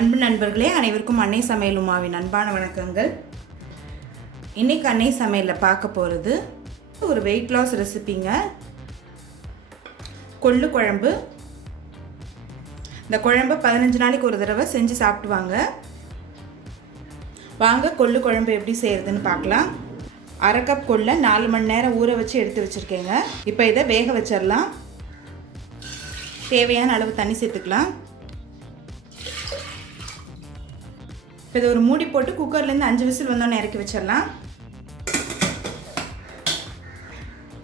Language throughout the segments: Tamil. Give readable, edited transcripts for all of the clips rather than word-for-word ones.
அன்பு நண்பர்களே, அனைவருக்கும் அன்னை சமையல் உமாவின் அன்பான வணக்கங்கள். இன்றைக்கி அன்னை சமையலில் பார்க்க போகிறது ஒரு வெயிட் லாஸ் ரெசிபிங்க. கொள்ளு குழம்பு. இந்த குழம்பு 15 நாளைக்கு ஒரு தடவை செஞ்சு சாப்பிடுவாங்க. வாங்க கொள்ளு குழம்பு எப்படி செய்கிறதுன்னு பார்க்கலாம். அரை கப் கொள்ளை 4 மணி நேரம் ஊற வச்சு எடுத்து வச்சுருக்கேங்க. இப்போ இதை வேக வச்சிடலாம். தேவையான அளவு தண்ணி சேர்த்துக்கலாம். இப்போ இதை ஒரு மூடி போட்டு குக்கர்லேருந்து 5 விசில் வந்தோன்னே இறக்கி வச்சிடலாம்.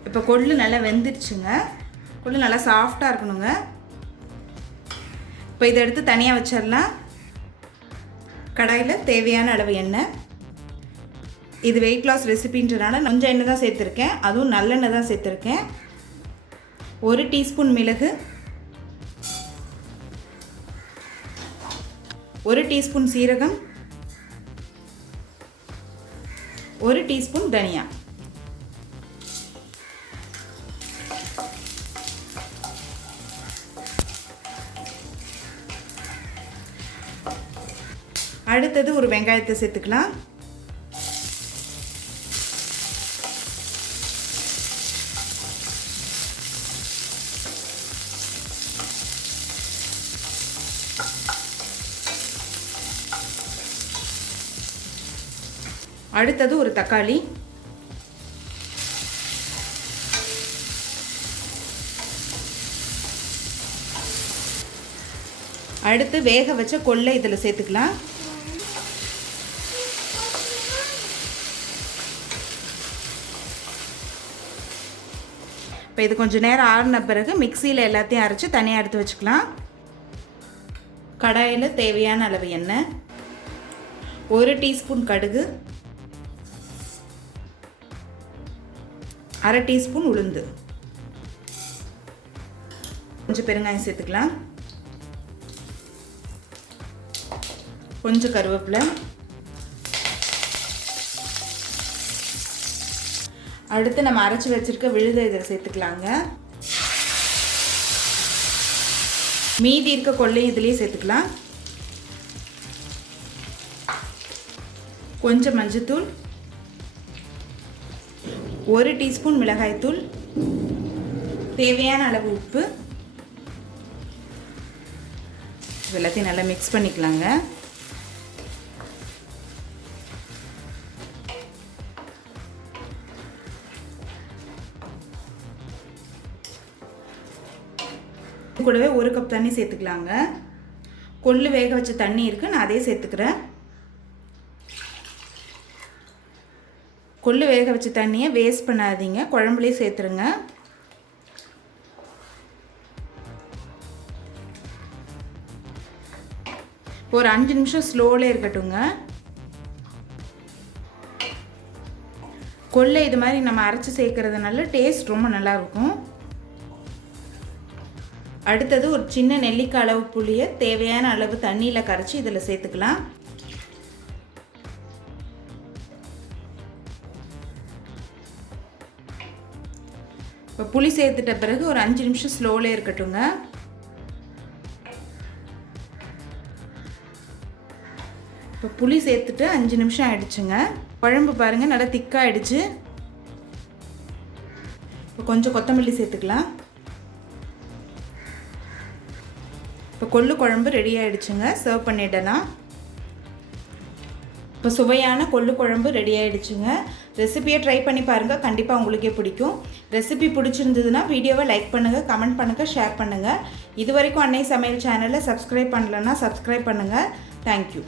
இப்போ கொள்ளு நல்லா வெந்துடுச்சுங்க. கொள்ளு நல்லா சாஃப்டாக இருக்கணுங்க. இப்போ இதை எடுத்து தனியாக வச்சிடலாம். கடாயில் தேவையான அளவு எண்ணெய். இது வெயிட் லாஸ் ரெசிபின்றனால கொஞ்சம் எண்ணெய் தான் சேர்த்துருக்கேன், அதுவும் நல்லெண்ணெய் தான் சேர்த்துருக்கேன். 1 டீஸ்பூன் மிளகு, 1 டீஸ்பூன் சீரகம், 1 டீஸ்பூன் தனியா. அடுத்தது ஒரு வெங்காயத்தை சேர்த்துக்கலாம். அடுத்தது ஒரு தக்காளி. அடுத்து வேக வச்ச கொள்ளை இதில் சேர்த்துக்கலாம். இப்போ இது கொஞ்சம் நேரம் ஆறின பிறகு மிக்சியில் எல்லாத்தையும் அரைச்சி தனியாக எடுத்து வச்சுக்கலாம். கடாயில் தேவையான அளவு எண்ணெய், 1 டீஸ்பூன் கடுகு, 1/2 டீஸ்பூன் உளுந்து, கொஞ்சம் பெருங்காயம் சேர்த்துக்கலாம், கொஞ்சம் கருவேப்பிலை. அடுத்து நம்ம அரைச்சி வச்சிருக்க விழுதை இதில் சேர்த்துக்கலாங்க. மீதி இருக்க கொள்ளையும் இதுலேயே சேர்த்துக்கலாம். கொஞ்சம் மஞ்சத்தூள், 1 டீஸ்பூன் மிளகாய்த்தூள், தேவையான அளவு உப்பு. எல்லாத்தையும் நல்லா மிக்ஸ் பண்ணிக்கலாங்க. கூடவே 1 கப் தண்ணி சேர்த்துக்கலாங்க. கொள்ளு வேக வச்ச தண்ணி இருக்குது, நான் அதே சேர்த்துக்கிறேன். கொள்ளு வேக வச்ச தண்ணியை வேஸ்ட் பண்ணாதீங்க, குழம்புலேயே சேர்த்துருங்க. ஒரு 5 நிமிஷம் ஸ்லோவில் இருக்கட்டுங்க. கொள்ளை இது மாதிரி நம்ம அரைச்சி சேர்க்கறதுனால டேஸ்ட் ரொம்ப நல்லாயிருக்கும். அடுத்தது ஒரு சின்ன நெல்லிக்காய் அளவு புளியை தேவையான அளவு தண்ணியில் கரைச்சி இதில் சேர்த்துக்கலாம். இப்போ புளி சேர்த்துட்ட பிறகு ஒரு 5 நிமிஷம் ஸ்லோவில் இருக்கட்டுங்க. இப்போ புளி சேர்த்துட்டு 5 நிமிஷம் ஆயிடுச்சுங்க. குழம்பு பாருங்கள் நல்லா திக்காகிடுச்சு. இப்போ கொஞ்சம் கொத்தமல்லி சேர்த்துக்கலாம். இப்போ கொள்ளு குழம்பு ரெடி ஆகிடுச்சுங்க. சர்வ் பண்ணிடலாம். இப்போ சுவையான கொள்ளு குழம்பு ரெடி ஆகிடுச்சுங்க. ரெசிபியை ட்ரை பண்ணி பாருங்கள், கண்டிப்பாக உங்களுக்கே பிடிக்கும். ரெசிபி பிடிச்சிருந்ததுன்னா வீடியோவை லைக் பண்ணுங்கள், கமெண்ட் பண்ணுங்கள், ஷேர் பண்ணுங்கள். இது வரைக்கும் அன்னை சமையல் சேனலை சப்ஸ்கிரைப் பண்ணலன்னா சப்ஸ்கிரைப் பண்ணுங்கள். தேங்க்யூ.